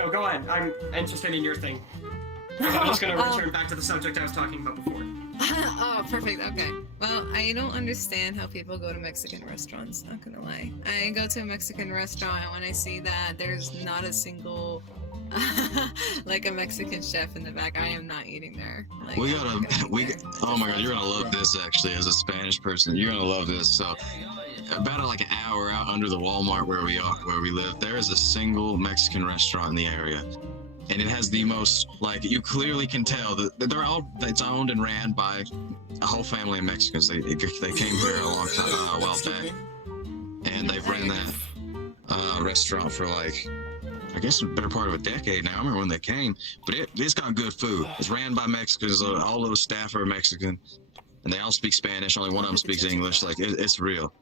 No, go ahead. I'm interested in your thing. I'm just gonna return back to the subject I was talking about before. Oh, perfect. Okay. Well, I don't understand how people go to Mexican restaurants. Not gonna lie. I go to a Mexican restaurant and when I see that there's not a single, like a Mexican chef in the back, I am not eating there. Like, Oh my god, you're gonna love this actually. As a Spanish person, you're gonna love this. So, about like an hour out under the Walmart where we live, there is a single Mexican restaurant in the area. And it has the most, like, you clearly can tell that it's owned and ran by a whole family of Mexicans. They came here a long time, a while back. And they've ran that restaurant for like, I guess a better part of a decade now. I remember when they came, but it's got good food. It's ran by Mexicans. All those staff are Mexican. And they all speak Spanish. Only one of them speaks English. Like, it's real.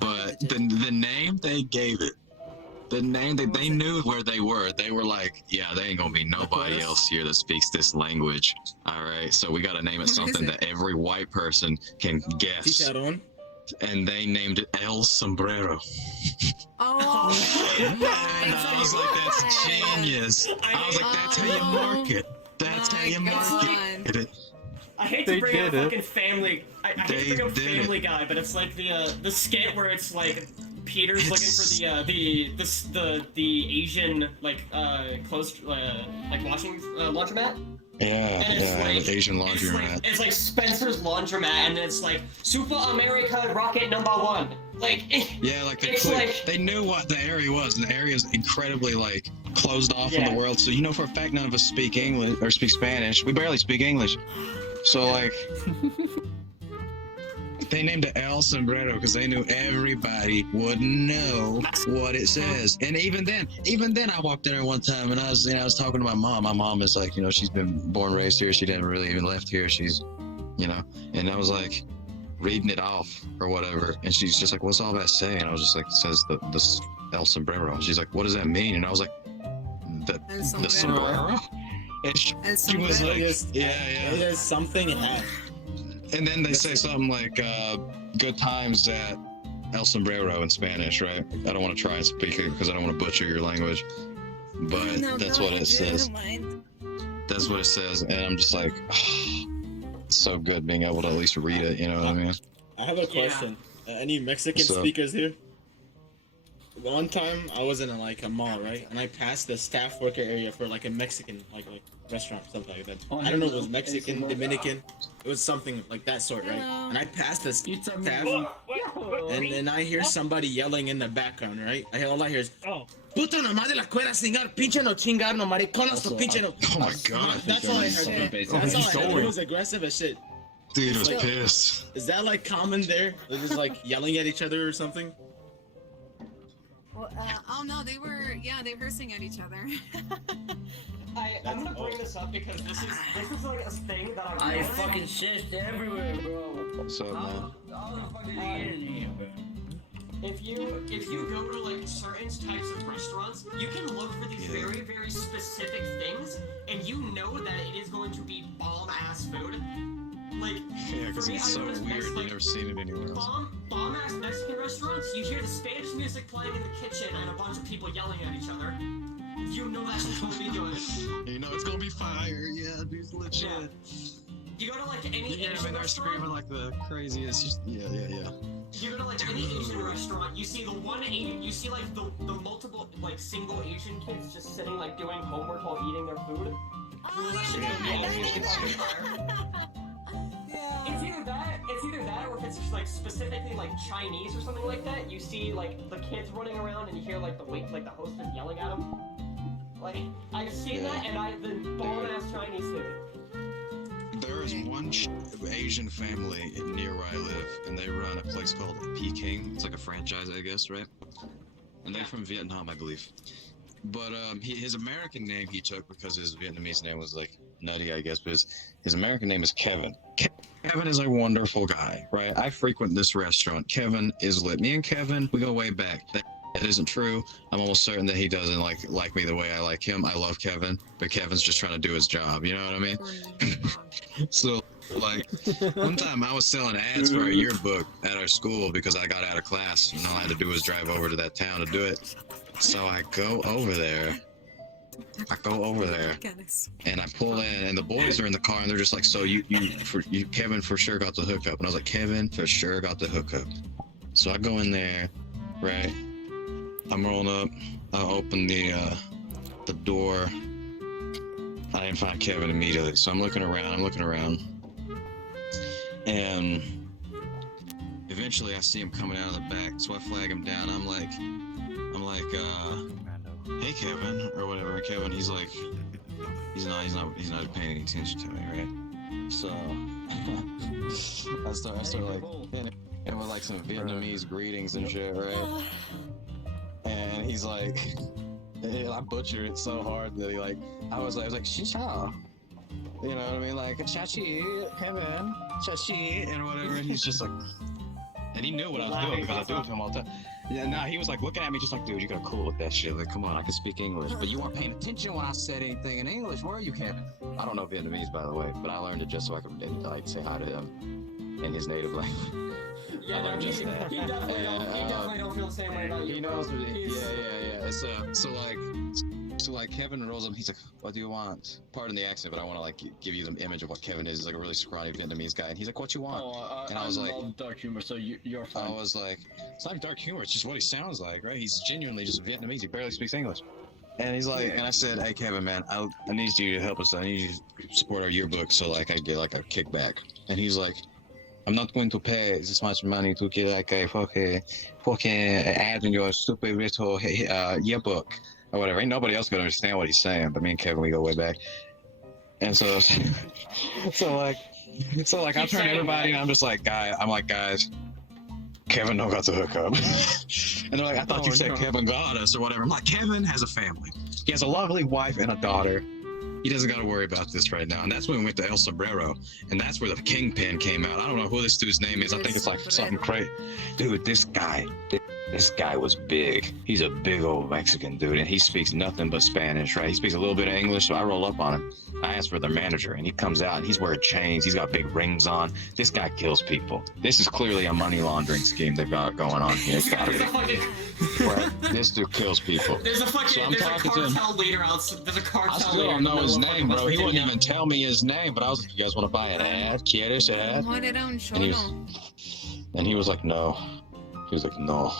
But the name they gave it, the name that they knew where they were like, yeah, there ain't gonna be nobody else here that speaks this language. All right, so we gotta name it something that every white person can guess. And they named it El Sombrero. Oh, I was like, that's genius. I was like, that's how you market. That's how you market it. I hate to bring up fucking Family. I hate to bring up Family Guy, but it's like the skit where it's like Peter's looking for the Asian like clothes like washing laundromat. The Asian laundromat. It's like Spencer's laundromat, and it's like Super America Rocket #1. Like they knew what the area was, and the area is incredibly like closed off from the world. So you know for a fact none of us speak English or speak Spanish. We barely speak English. So like. They named it El Sombrero because they knew everybody would know what it says. And even then, I walked in there one time and I was talking to my mom. My mom is like, she's been born and raised here. She didn't really even left here. She's, and I was like reading it off or whatever. And she's just like, what's all that say? And I was just like, it says the El Sombrero. She's like, what does that mean? And I was like, the sombrero? And she was like, it is something it has. And then they say something like, good times at El Sombrero in Spanish, right? I don't want to try and speak it because I don't want to butcher your language. But that's what it says. That's what it says. And I'm just like, it's so good being able to at least read it, you know what I mean? I have a question. Any Mexican speakers here? One time I was in a mall, right? And I passed the staff worker area for like a Mexican like restaurant or something like that. I don't know if it was Mexican, Dominican. It was something like that sort, right? And I passed the staff, and then I hear somebody yelling in the background, right? All I hear is, "Puto nomás de la escuela chingar, pinche no chingar, no mariconas tu pinche no." Oh my god. That's all I heard. That's all I heard. It was aggressive as shit. Dude was pissed. Is that like common there? They're just like yelling at each other or something? Well, no, they were cursing at each other. I'm gonna bring this up because this is like a thing that I fucking shit everywhere, bro. What's up, man? How the fuck did he get in here, bro? If you go to like certain types of restaurants, you can look for these very, very specific things, and you know that it is going to be bomb ass food. Like, because it's so weird. You've never seen it anywhere else. Bomb ass Mexican restaurants, you hear the Spanish music playing in the kitchen and a bunch of people yelling at each other. You know that shit's gonna be good. You know it's gonna be fire. Yeah, dude's legit. Yeah. You go to like any Asian restaurant. They're screaming like the craziest. Yeah. You go to like any Asian restaurant, you see you see like the multiple like single Asian kids just sitting like doing homework while eating their food. It's either that or if it's just like specifically like Chinese or something like that. You see like the kids running around and you hear like the hostess yelling at them. Like I've seen that and the bomb ass Chinese food. There is one Asian family near where I live, and they run a place called Peking. It's like a franchise, I guess, right? And they're from Vietnam, I believe. But his American name he took because his Vietnamese name was like nutty, I guess. But his American name is Kevin. Kevin is a wonderful guy, right? I frequent this restaurant. Kevin is lit. Me and Kevin, we go way back. That isn't true. I'm almost certain that he doesn't like me the way I like him. I love Kevin, but Kevin's just trying to do his job. You know what I mean? So, like, one time I was selling ads for a yearbook at our school because I got out of class and all I had to do was drive over to that town to do it. So I go over there I go over there and I pull in, and the boys are in the car, and they're just like, "So you Kevin for sure got the hookup." And I was like, "Kevin for sure got the hookup." So I go in there, right? I'm rolling up. I open the door. I didn't find Kevin immediately, so I'm looking around, and eventually I see him coming out of the back. So I flag him down. I'm like, "Hey, Kevin," or whatever. Kevin, he's like, he's not paying any attention to me, right? So I start like hitting him with like some Vietnamese greetings and shit, right? And he's like, and I butchered it so hard that I was like, "Xin chao," you know what I mean? Like, "Cha chi, Kevin, cha chi," and whatever. And he's just like, and he knew what I was doing because I do it to him all the time. Yeah, nah, he was like looking at me just like, "Dude, you got cool with that shit. Like, come on, I can speak English." But you weren't paying attention when I said anything in English. Where are you, Kevin? I don't know Vietnamese, by the way, but I learned it just so I could like say hi to him in his native language. Yeah, no, he definitely don't feel the same way about you. He knows me. Yeah. So like Kevin rolls up. He's like, "What do you want?" Pardon the accent, but I want to like give you the image of what Kevin is. He's like a really scrawny Vietnamese guy, and he's like, "What you want?" And I was like, love dark humor, so you're fine. I was like, "It's not dark humor. It's just what he sounds like, right? He's genuinely just Vietnamese. He barely speaks English." And he's like, and I said, "Hey, Kevin, man, I need you to help us. I need you to support our yearbook, so like I get like a kickback." And he's like, "I'm not going to pay this much money to get like a fucking ad in your stupid little yearbook or whatever." Ain't nobody else gonna understand what he's saying, but me and Kevin, we go way back. And so I turn to everybody and I'm just like, guys, Kevin don't got the hookup. And they're like, "I thought you said Kevin got us or whatever." I'm like, Kevin has a family. He has a lovely wife and a daughter. He doesn't got to worry about this right now. And that's when we went to El Sombrero, and that's where the kingpin came out. I don't know who this dude's name is. I think it's like something crazy. Dude, this guy was big. He's a big old Mexican dude, and he speaks nothing but Spanish, right? He speaks a little bit of English, so I roll up on him. I ask for the manager, and he comes out, and he's wearing chains. He's got big rings on. This guy kills people. This is clearly a money laundering scheme they've got going on here. It's gotta be. Right? This dude kills people. There's a cartel leader outside. There's a cartel leader. I still don't know his name, bro. He wouldn't even tell me his name, but I was like, "You guys want to buy an ad? ¿Quieres ad?" And he was like, "No." He was like, "No."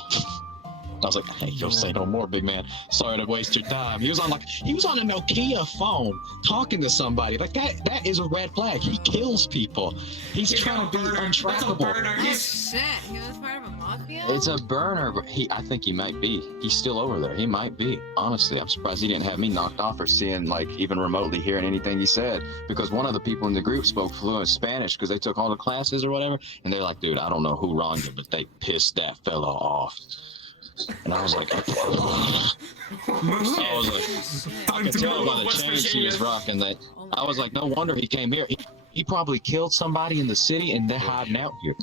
I was like, "Hey, yo, say no more, big man. Sorry to waste your time." He was on a Nokia phone talking to somebody. Like that is a red flag. He kills people. He's trying to be untrackable. Oh shit, he was part of a mafia? It's a burner, but I think he might be. He's still over there. He might be. Honestly, I'm surprised he didn't have me knocked off or seeing, like, even remotely hearing anything he said. Because one of the people in the group spoke fluent Spanish because they took all the classes or whatever. And they're like, "Dude, I don't know who wronged you, but they pissed that fella off." And I was like, I could tell by the chains he was rocking that. I was like, no wonder he came here. He probably killed somebody in the city and they're hiding out here.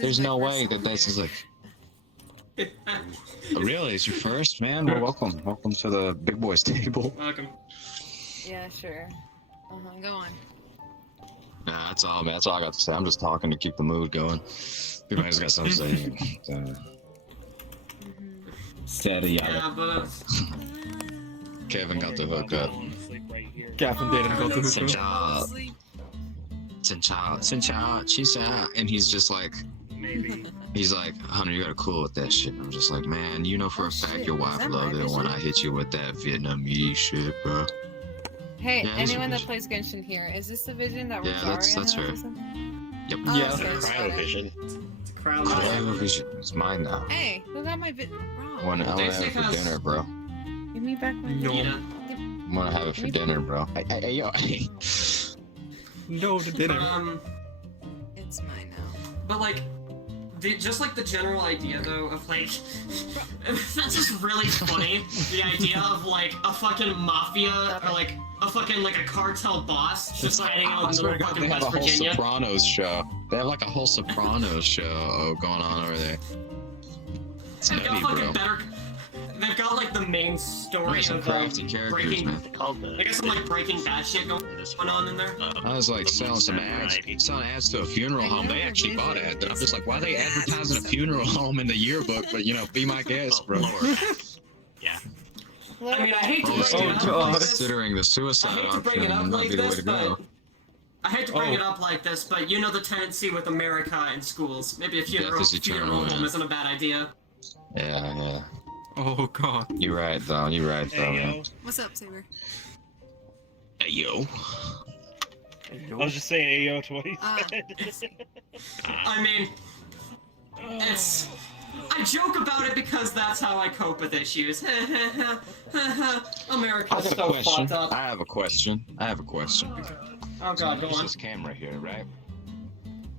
There's no way that this is like. Really, it's your first, man? Well, welcome to the big boys table. Welcome. Yeah, sure. Go on. Nah, that's all, man. That's all I got to say. I'm just talking to keep the mood going. Everybody's got something to say. Yeah, but Kevin got the hookup. Kevin didn't go to the hookup. And he's just like, he's like, "Hunter, you gotta cool with that shit." And I'm just like, "Man, you know for a fact your wife loved it when I hit you with that Vietnamese shit, bro." Hey, Yeah, anyone that plays Genshin here, is this the vision that Yeah, that's her. Yep. Yeah, okay, Cryovision. it's a crowd. Cryovision. It's mine now. Hey, who got my bit? I wanna have it for dinner, bro. Give me back my No. Yeah. I wanna have it for dinner, bro. Hey, yo. No, the dinner. It's mine now. But like, just like the general idea though of like, that's just really funny. The idea of like a fucking mafia or like a fucking like a cartel boss just hiding out in the fucking They have West a whole Virginia. Sopranos show. They have like a whole Sopranos show going on over there. It's They've got nutty, fucking bro. better. They've got like the main story Some of crafty characters, Breaking. man. I guess some like Breaking Bad shit going on in there. I was like selling some ads, to a funeral home. They actually bought ads, and I'm just like, why are they advertising a funeral home in the yearbook? But you know, be my guest, bro. Yeah. I mean, I hate to Oh, bring it up like this. considering the I suicide hate to option bring it up might like be the way this, to go. but I hate to bring it up like this, but you know the tendency with America and schools. Maybe a funeral is eternal, home yeah. isn't a bad idea. Yeah. Oh god. You're right, though. You're right, though. Hey, man. yo. What's up, Saber? Hey, yo. I was just saying hey, yo to what he Ah, said. I see. I mean, it's... I joke about it because that's how I cope with issues. America's I got a so question. fucked up. I have a question. Oh god, go There's on. this camera here, right?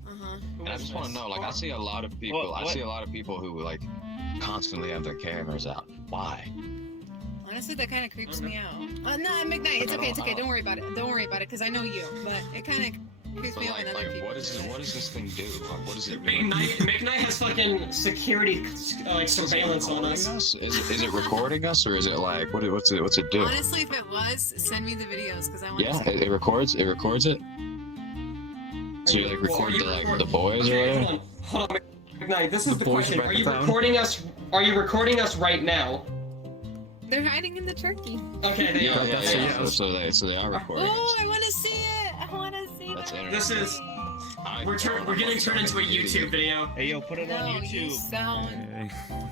Uh-huh. And I just want to know, like, I see a lot of people. What? I see a lot of people who like constantly have their cameras out. Why? Honestly, that kind of creeps me out. No, McKnight, it's okay, it's okay. Don't worry about it. Don't worry about it, because I know you. But it kind of creeps But me out when other people. what does this thing do? Like, what is it do? McKnight has fucking security, like, surveillance on us. Is it recording us, or is it like what's it do? Honestly, if it was, send me the videos, because I want Yeah, to see. it records it. So you like record the boys or Okay, whatever? hold on, McKnight, this is the boys question. back Are in you town? recording us? Are you recording us right now? They're hiding in the turkey. Okay, they are. Yeah. So they are recording. Oh, I want to see it. I want to see That's that. This is. We're getting turned into a YouTube video. Hey, yo, put it on No, you YouTube. sound Hey.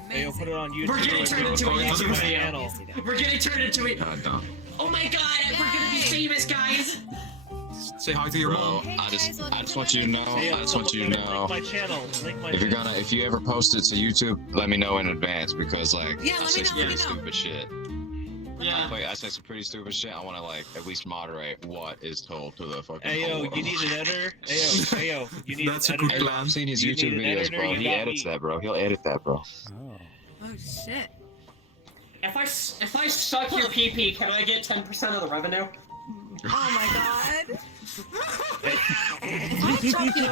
Hey, yo, put it on YouTube. We're getting turned into a YouTube video. channel. We're getting turned into a. Don't. Oh my god, we're gonna be famous, guys! Say hi to your Bro, mom. Hey, I just guys, want you to know. Hey, yo, I just want you to know. Link my channel. Link my If you ever post it to YouTube, let me know in advance because like Yeah, I let say me some know, pretty let me know. stupid shit. Yeah. I say some pretty stupid shit. I want to like at least moderate what is told to the fucking. Hey, whole yo, world. you need an editor? Hey, yo, you need That's an a good editor? plan. I've seen his You YouTube need an videos, editor, bro. you He got edits me. that, bro. He'll edit that, bro. Oh shit. If I suck your PP, can I get 10% of the revenue? Oh my god. If I drop you.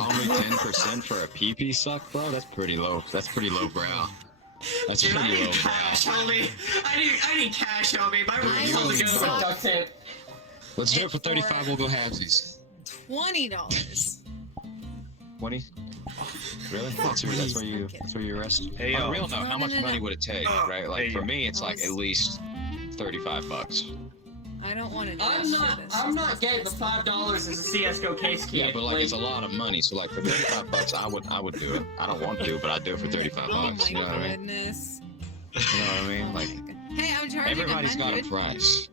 Only 10% for a PP suck, bro. That's pretty low. That's pretty low brow. That's Dude, I pretty need low brow. cash, homie. I need cash, homie. My room's I all to go suck. with duct tape. Let's do it for 35. We'll go halvesies. $20. 20? Really? That's where you rest. Hey, On yo. a real note, how much No. money would it take, right? Like Hey, for yo. me, it's like at least $35. I don't want to do that I'm shit. not. It's I'm just not getting the $5 as a CS:GO case key. Yeah, but like it's a lot of money. So like for $35, I would do it. I don't want to, but I'd do it for $35. Oh my You know what I mean? goodness. You know what I mean? Like Hey, I'm charging everybody's got a 100. price.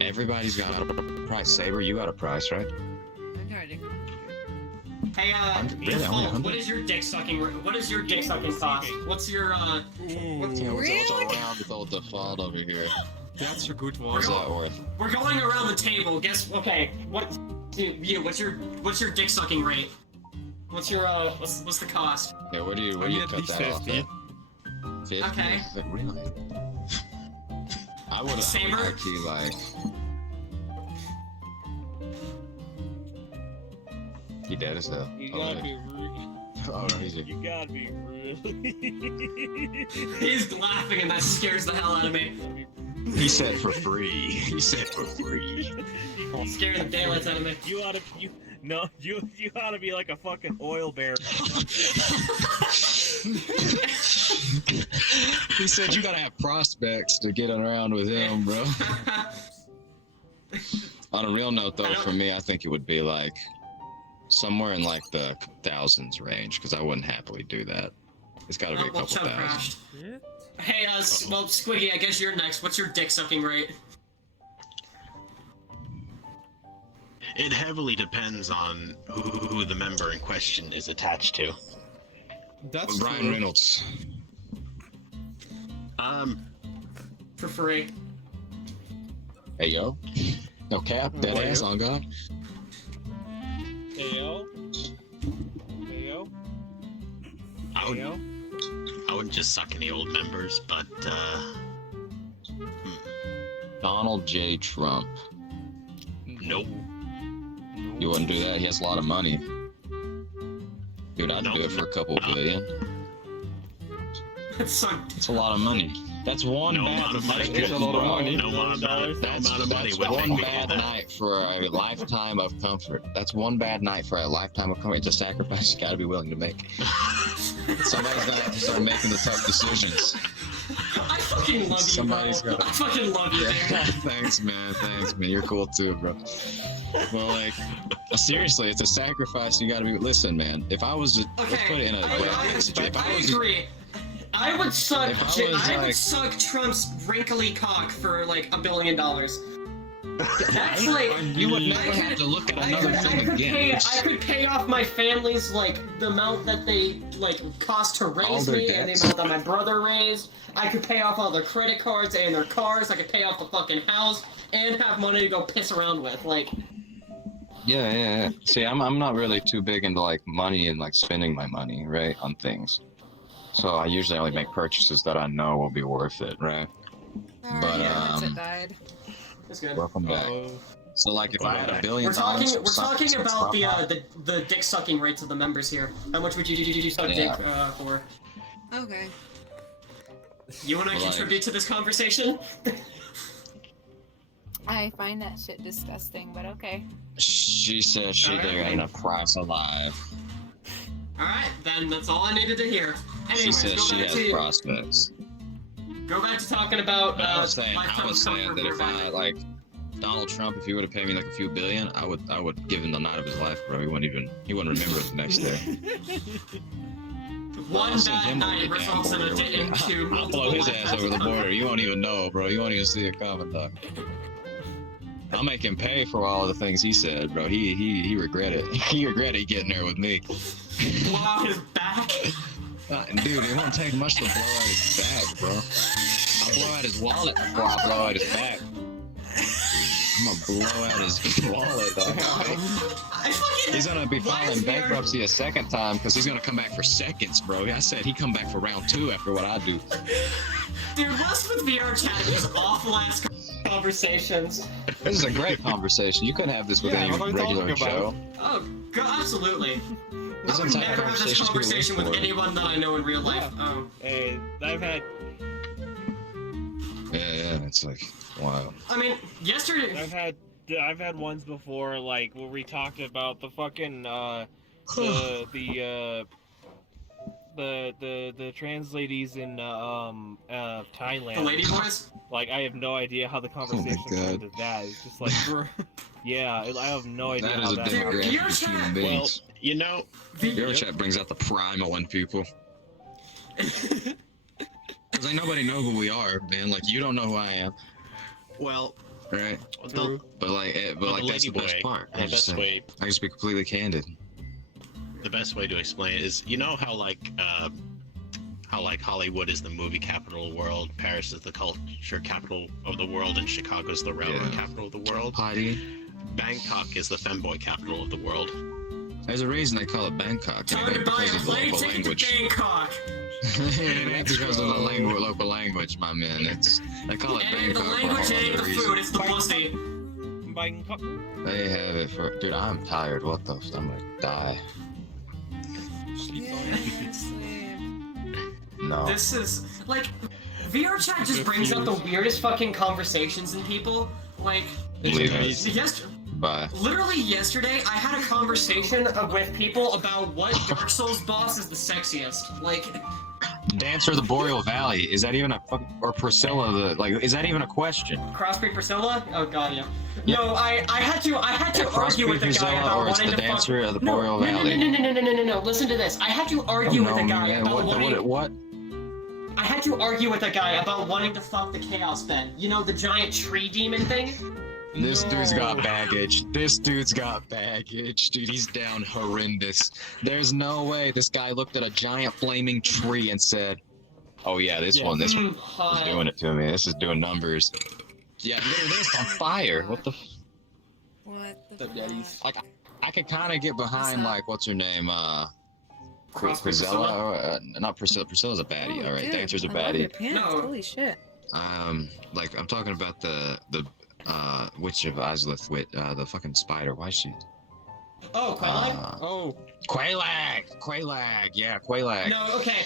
Everybody's got a price. Saber, you got a price, right? I'm charging 100. Hey, Really? Only default, 100? what is your dick sucking? What is your dick sucking cost? What's your Yeah, what's Really? around with old default over here? That's a good one. What's that worth? We're going around the table. Guess. Okay. What's your dick sucking rate? What's your what's the cost? Yeah, where do you I need at cut least that off 50. at? 50? Okay. Really? I would have Saber? actually like. He dead as hell. You Oh, gotta yeah. be real. Oh, no, he's a... You gotta be real. He's laughing and that scares the hell out of me. He said for free. He said for free. Scaring the daylights out of me. You ought to be like a fucking oil bear. He said you gotta have prospects to get around with him, bro. On a real note, though, for me, I think it would be like somewhere in like the thousands range, because I wouldn't happily do that. It's got to be a Well, couple Chum thousand. crashed. Hey, well, Squiggy, I guess you're next. What's your dick sucking rate? It heavily depends on who the member in question is attached to. That's Ryan true. Reynolds. For free. Hey yo. No cap. Dead Oh, ass yeah. on God. Hey yo. Hey yo. I Hey would, yo. I wouldn't just suck any old members, but Donald J. Trump. nope. You wouldn't do that? He has a lot of money. Dude, I'd No. do it for a couple billion. It's so. It's a lot of money. That's one No bad amount of money. night, bro. No amount of money would one make me do bad that. night for a lifetime of comfort. That's one bad night for a lifetime of comfort. It's a sacrifice you gotta be willing to make. Somebody's gonna have to start making the tough decisions. I fucking love you, Somebody's bro. gotta- I fucking love you, Yeah, dude. thanks, man. Thanks, man. You're cool too, bro. Well, like, seriously, it's a sacrifice. You gotta be. Listen, man. If I was, let's put it in a. I agree. I would suck. If I was, I would like- suck Trump's wrinkly cock for like $1 billion. That's like You would never I have could- to look at I another could, thing again. I could pay off my family's like the amount that they like cost to All raise their me and the debts. amount that my brother raised. I could pay off all their credit cards and their cars. I could pay off the fucking house and have money to go piss around with. Like, Yeah. See, I'm not really too big into like money and like spending my money, right, on things. So I usually only make purchases that I know will be worth it, right? Sorry, But, your headset died. it's good. Welcome back. So like, if I had $1 billion, We're talking about the dick sucking rates of the members here. How much would you suck Yeah. dick for? Okay. You and I Like- contribute to this conversation? I find that shit disgusting, but okay. She said she Alright. there ain't a price alive. Alright, then that's all I needed to hear. She Anyways, said she has to prospects. go back to talking about I was saying lifetime comfort that if for I like Donald Trump, if he would have paid me like a few billion, I would give him the night of his life, bro. He wouldn't remember it the next day. one I'll send bad him over night the damn results in border. into I'll blow his ass over the border. You won't even know, bro. You won't even see it coming, dog. I'll make him pay for all the things he said, bro. He regretted. He regretted getting there with me. Blow out his back. Dude, it won't take much to blow out his back, bro. I'll blow out his wallet before I blow out his back. I'm gonna blow out his wallet, dog. I fucking. He's gonna be Why filing is there- bankruptcy a second time because he's gonna come back for seconds, bro. I said he'd come back for round 2 after what I do. Dude, what's with VrChat? These awful ass conversations. This is a great conversation. You couldn't have this with Yeah, any what are we regular talking show. about? Oh, God, absolutely. This I would entire never have this conversation's gonna conversation live with forever. anyone that I know in real life. Hey, I've had Yeah, it's like, wow. I mean, yesterday. I've had ones before, like where we talked about the fucking the trans ladies in Thailand. The lady boys? Like, I have no idea how the conversation God. turned to that. It's just like, yeah, I have no idea That how is a that Dude, happened. demographic of human beings. You know, VrChat brings out the primal in people. Because like, nobody know who we are, man. Like, you don't know who I am, well, right? the, But like, that's the best ladyboy, part. the best way I just be completely candid. to explain it is, you know how like Hollywood is the movie capital of the world, Paris is the culture capital of the world, and Chicago's the railroad Yeah. capital of the world. Potty. Bangkok is the femboy capital of the world. There's a reason they call it Bangkok. Time It to ain't buy because a of the plane local ticket to language. Bangkok. It ain't because of the local language, my man. They call it It ain't the Bangkok for a language, whole it ain't other the reason. food, it's the pussy. Bangkok. They have it for. Dude, I'm tired. What the? I'm gonna die. Yeah, sleep. No. This is, like, VrChat just brings out the weirdest fucking conversations in people. Like, Leave it. Bye. literally yesterday, I had a conversation with people about what Dark Souls boss is the sexiest. Like, Dancer of the Boreal Valley. Is that even a or Priscilla? Is that even a question? Crossbreed Priscilla? Oh god, yeah. No, I had to argue with the guy Priscilla, about or it's wanting the to fuck. Dancer of the Boreal no, Valley. No. Listen to this. I had to argue with a guy about wanting. What? I had to argue with a guy about wanting to fuck the Chaos Ben. You know, the giant tree demon thing? This dude's got baggage. This dude's got baggage. Dude, he's down horrendous. There's no way this guy looked at a giant flaming tree and said, oh yeah, this one is doing it to me. This is doing numbers. Yeah, look at this on fire. What the? What the What's up, daddies? Like, I could kind of get behind, What's up? like, what's her name? Crossbreed Priscilla? Not Priscilla. Priscilla's a baddie, Oh, alright. dude, Dancer's a I love your baddie. pants. No. Holy shit. Like, I'm talking about the Witch of Izalith with, the fucking spider. Why is she? Oh, Qualag? Oh, Qualag, yeah, Qualag. No, okay.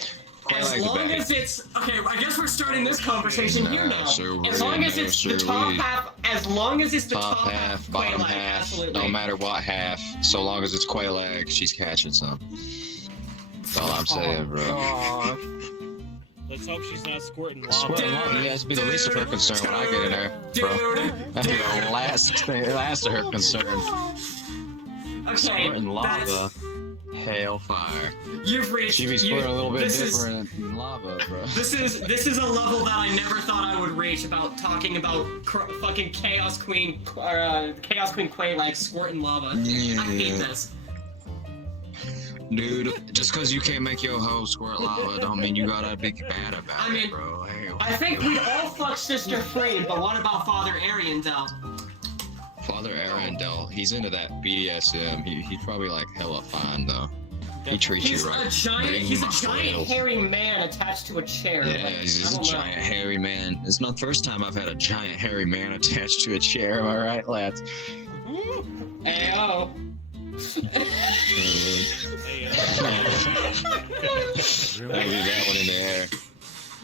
As Qualag's a long baddie. as it's okay, I guess we're starting this conversation here now. Sure As long as we, it's sure the top we. half, as long as it's the Top top half, half, bottom Qualag, half, absolutely. no matter what half, so long as it's Qualag, she's catching some. That's all I'm saying, bro. Aw. Let's hope she's not squirting lava. Squirting lava, yeah, that's be the least of her concern when I get in there, bro. That'd be the last of her concern. Okay, Squirting lava, that's... hellfire. You've reached... She be squirting a little bit different than lava, bro. This is a level that I never thought I would reach about talking about fucking Chaos Queen Quay like squirting lava. Yeah. I hate this. Dude, just because you can't make your hoe squirt lava don't mean you gotta be bad about it, bro. Hey, I think we'd all fuck Sister Free, but what about Father Ariandel? Father Arundel, he's into that BDSM. He's probably like hella fine though. He treats you right. He's a giant hairy man attached to a chair. Yeah, like, he's just a giant hairy man. It's not the first time I've had a giant hairy man attached to a chair, am I right, lads? Ayo. I'll leave that one in the air.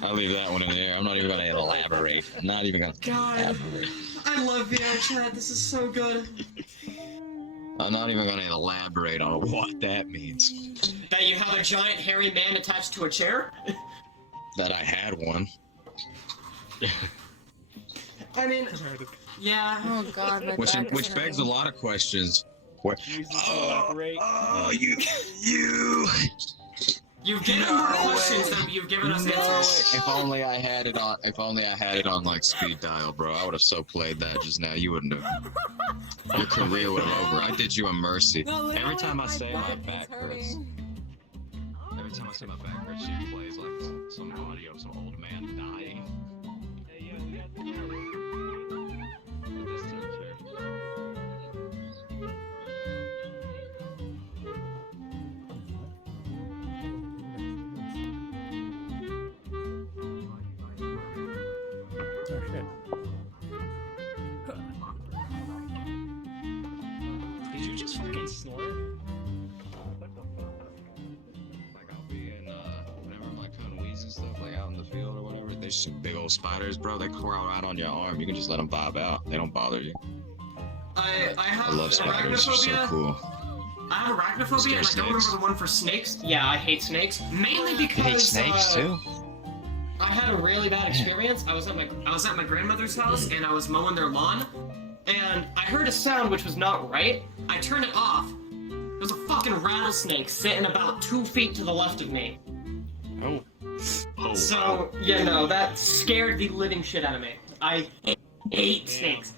I'll leave that one in the air. I'm not even gonna elaborate. I'm not even gonna elaborate. I love VrChat. This is so good. I'm not even gonna elaborate on what that means. That you have a giant hairy man attached to a chair? That I had one. I mean, yeah. Oh god, my Which back is begs a hurting. lot of questions. Where, you. You've given more questions than you've given us answers. If only I had it on. If only I had it on like speed dial, bro. I would have so played that just now. You wouldn't have. Your career would have over. I did you a mercy. Every time I say my back hurts. Every time I say my back hurts, she plays like some audio of some old man dying. Did you just fucking snort? Like I'll be in, whenever I'm like cutting weeds and stuff, like out in the field or whatever, there's some big old spiders, bro. They crawl right on your arm. You can just let them bob out. They don't bother you. I have I love spiders. They're so cool. I have arachnophobia, and I don't remember the one for snakes. Yeah, I hate snakes. Mainly because You hate snakes too? I had a really bad experience. I was at my grandmother's house and I was mowing their lawn, and I heard a sound which was not right. I turned it off. There was a fucking rattlesnake sitting about 2 feet to the left of me. Oh. So, yeah, no, that scared the living shit out of me. I hate snakes.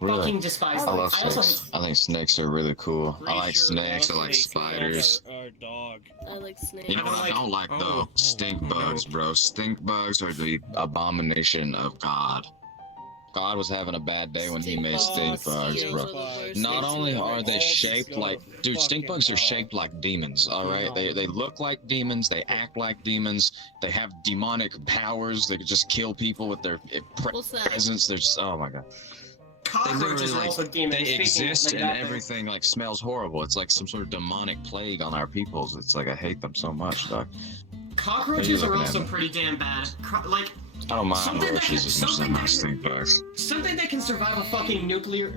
Really? Fucking despise I them. love also snakes. I think snakes are really cool. I like snakes. I like Snakes spiders. are dog. I like snakes. You know what I don't like though? Stink bugs, bro. Stink bugs are the abomination of God. God was having a bad day when he made stink bugs, bro. Not only are they shaped like, dude, stink bugs are shaped like demons, alright? They look like demons, they act like demons, they have demonic powers, they can just kill people with their presence. They're just, oh my god. Cockroaches are also demons. They exist like and that everything like smells horrible. It's like some sort of demonic plague on our peoples. It's like I hate them so much, dog. Cockroaches are also pretty damn bad. Like, I don't mind roaches as much as I mind stink bugs. something that can survive a fucking nuclear...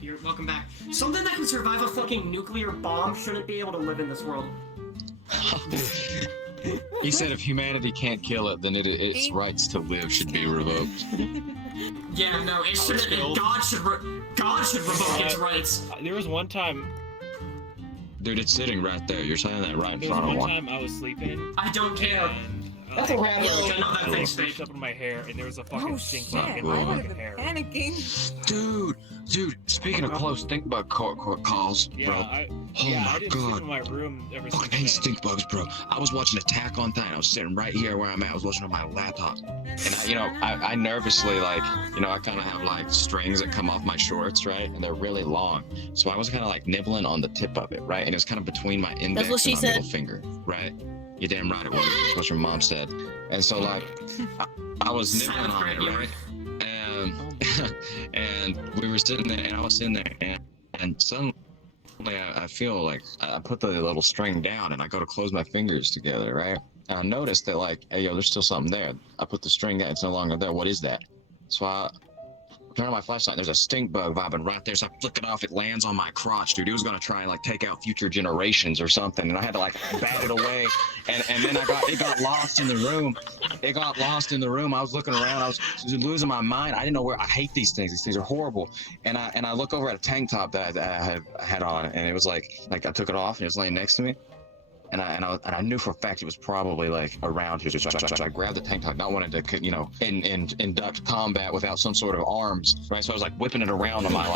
You're welcome back. Something that can survive a fucking nuclear bomb shouldn't be able to live in this world. He said if humanity can't kill it, then its rights to live should be revoked. Yeah, no, it shouldn't. God should revoke its rights. There was one time. Dude, it's sitting right there. You're saying that right in There was front of one one. time I was sleeping. I don't care. And, That's a rat roach. I know that thing's reached fake. up in my hair, and there was a fucking Oh stink shit, bug I in would my have fucking been hair. panicking. Dude, speaking of close stink bug calls, Yeah, bro. I my didn't sleep God. in my room ever Fucking since hate then. stink bugs, bro. I was watching Attack on Titan. I was sitting right here where I'm at. I was watching on my laptop. And I nervously, like, I kind of have like strings that come off my shorts, right? And they're really long. So I was kind of like nibbling on the tip of it, right? And it was kind of between my index what she and my said. middle finger, right? You're damn right it was. That's what your mom said. And so like, I was nibbling on it, right? And we were sitting there, and I was sitting there, and suddenly I feel like I put the little string down, and I go to close my fingers together, right? And I noticed that like, hey yo, there's still something there. I put the string down, it's no longer there. What is that? So I turn on my flashlight. There's a stink bug vibing right there. So I flick it off. It lands on my crotch, dude. It was gonna try and like take out future generations or something, and I had to like bat it away. And then it got lost in the room. It got lost in the room. I was looking around. I was losing my mind. I didn't know where. I hate these things. These things are horrible. And I look over at a tank top that I had on, and it was like I took it off, and it was laying next to me. And I knew for a fact it was probably like around here. So I grabbed the tank top, not wanting to, you know, induct combat without some sort of arms, right? So I was like whipping it around on my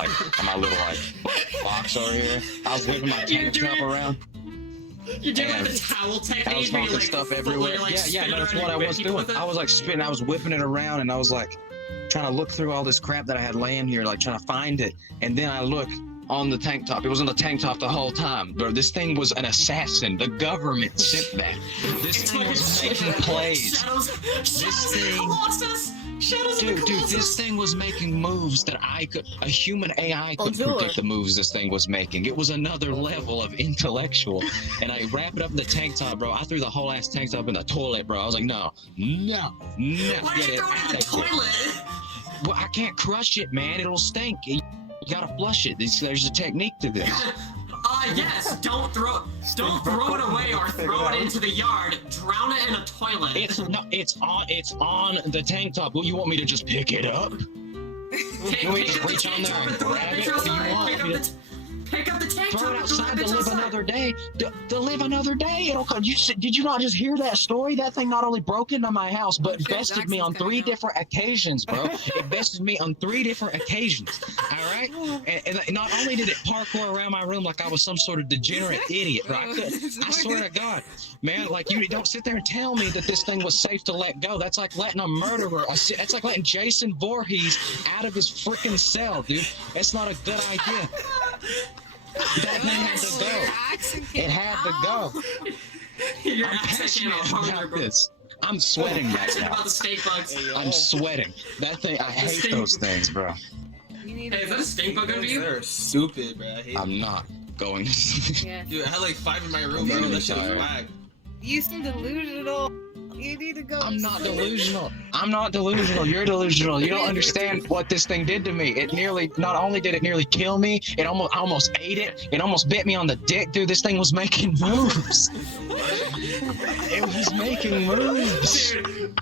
little like box over here. I was whipping my tank top around. You're doing like the towel technique. I was knocking stuff everywhere. Yeah, that's what I was doing. I was like spinning. I was whipping it around, and I was like trying to look through all this crap that I had laying here, like trying to find it. And then I look on the tank top. It was on the tank top the whole time. Bro, this thing was an assassin. The government sent that. This thing was making plays. This thing... Dude, this thing was making moves that a human AI could predict the moves this thing was making. It was another level of intellectual. And I wrapped it up in the tank top, bro. I threw the whole ass tank top in the toilet, bro. I was like, no. Why are you throwing it in the toilet? Well, I can't crush it, man. It'll stink. You gotta flush it. There's a technique to this. Yes. Don't throw it away or throw it into the yard. Drown it in a toilet. It's on the tank top. Well, you want me to just pick it up? You want me to just reach on there and grab it? What do you want? Pick up the tank top. Throw it outside to live another day. To live another day. It'll come. Did you not just hear that story? That thing not only broke into my house, but bested me on 3 different occasions, bro. It bested me on 3 different occasions. All right. And not only did it parkour around my room like I was some sort of degenerate idiot, bro. I swear to God, man. Like you don't sit there and tell me that this thing was safe to let go. That's like letting a murderer. That's like letting Jason Voorhees out of his freaking cell, dude. It's not a good idea. That thing had to go. It had to go. Your I'm accent passionate about this. I'm sweating right now. about the stink bugs. I'm sweating. That thing, I hate those things, bro. Hey, is that a stink bug under you? They're stupid, bro. I hate I'm not going to. Yeah. Dude, I had like 5 in my room, bro. That shit was whack. You seem delusional. You need to go. I'm not delusional. I'm not delusional. You're delusional. You don't understand what this thing did to me. It not only did it nearly kill me, I almost ate it. It almost bit me on the dick, dude. This thing was making moves. It was making moves. Dude,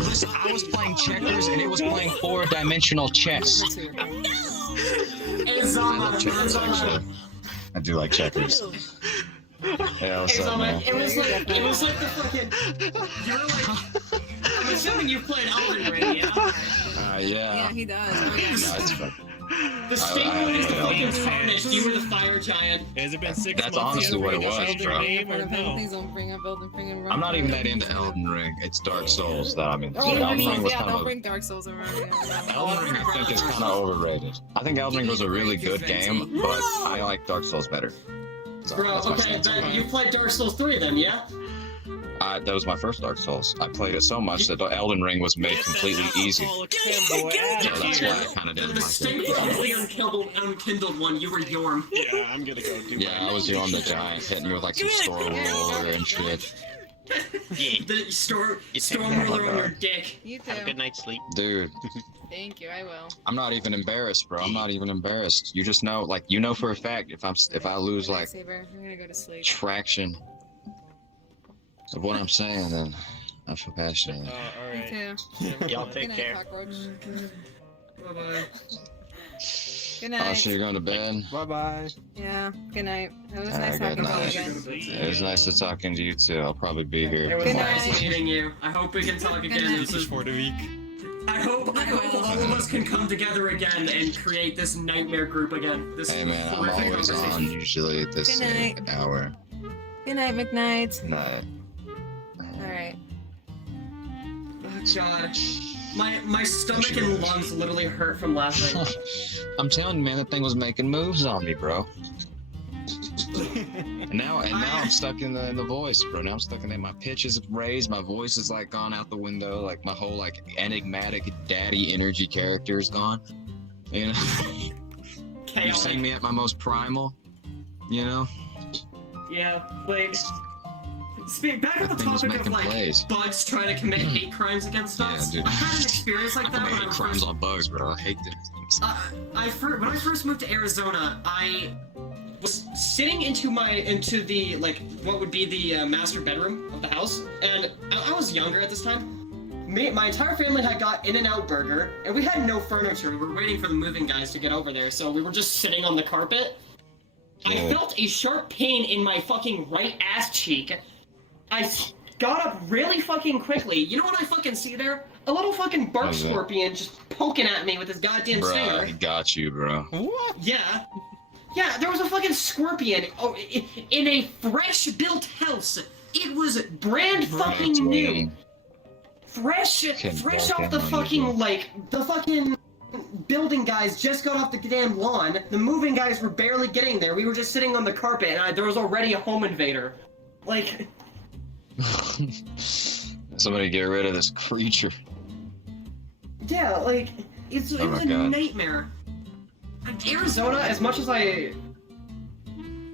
Listen, I was playing checkers and it was playing 4-dimensional chess. It's on love checkers, actually. I do like checkers. Yeah, what's up, man? It was like the fucking. You were like. I'm assuming you played Elden Ring, yeah? Yeah. Yeah, he does. Oh, yeah. No, it's fun. The stink one is the fucking tarnished. You were the fire giant. Has it been 6 months? That's honestly what it was, bro. I'm I'm not even that into Elden Ring. It's Dark Souls that I'm into. Oh, Elden Ring was yeah, kind don't of. bring Dark Souls around. Elden Ring, I think, is kind of overrated. I think Elden Ring was a really good game, but I like Dark Souls better. So, Bro, that's my okay, stance. then you played Dark Souls 3 then, yeah? That was my first Dark Souls. I played it so much that the Elden Ring was made completely easy. Fanboy So that's why I kind of didn't The like stink it. one is the unkindled one. You were Yorm. Yeah, I'm gonna go do Yeah, I was on the giant hitting me with like some storm roller and shit. The storm roller on your dick. You too. Have a good night's sleep. Dude, Thank you, I will. I'm not even embarrassed, bro. I'm not even embarrassed. You just know, like, you know for a fact if I lose like Saber, I'm gonna go to sleep. traction of what I'm saying, then I feel passionate. Me Alright. too. Y'all Good take night, care. cockroach. Bye-bye. Good Oh, night. so you're going to bed? Bye bye. Yeah, good night. It was Alright, nice talking good to you night. again. It was nice to talking to you too. I'll probably be here. It was Good nice night. meeting you. I hope we can talk again. night. This is For the week. I hope all of us can come together again and create this nightmare group again. This Hey man, I'm horrific always conversation. on usually at this Good night. hour. Good night, McKnight. Night. Alright. Oh god. My stomach and lungs literally hurt from laughing. I'm telling you, man, that thing was making moves on me, bro. And now I'm stuck in the voice, bro. Now I'm stuck in it. My pitch is raised. My voice is like gone out the window. Like my whole like enigmatic daddy energy character is gone. You know, you've seen me at my most primal. You know. Yeah, like Back on the That thing was topic of making like plays. bugs trying to commit hate crimes against Yeah, us. dude. I had an experience like I that when I hate was crimes first. on bugs, bro. I hate them things. When I first moved to Arizona, I was sitting into the like what would be the master bedroom of the house, and I was younger at this time. My entire family had got In-N-Out Burger, and we had no furniture. We were waiting for the moving guys to get over there, so we were just sitting on the carpet. I felt a sharp pain in my fucking right ass cheek. I got up really fucking quickly. You know what I fucking see there? A little fucking bark How's that? scorpion just poking at me with his goddamn Bro, stinger. he got you, bro. What? Yeah. Yeah, there was a fucking scorpion in a fresh built house. It was brand fucking new. Fresh off the fucking, like, the fucking building guys just got off the damn lawn. The moving guys were barely getting there. We were just sitting on the carpet, and there was already a home invader. Like... Somebody get rid of this creature. Yeah, like, it was Oh my a God. nightmare. Arizona, as much as I...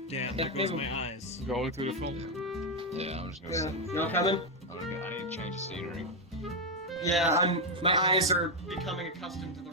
Damn, there goes my eyes. Going through the film. Yeah, I'm just gonna Yeah, say. y'all coming? I need to change the scenery. Yeah, my eyes are becoming accustomed to the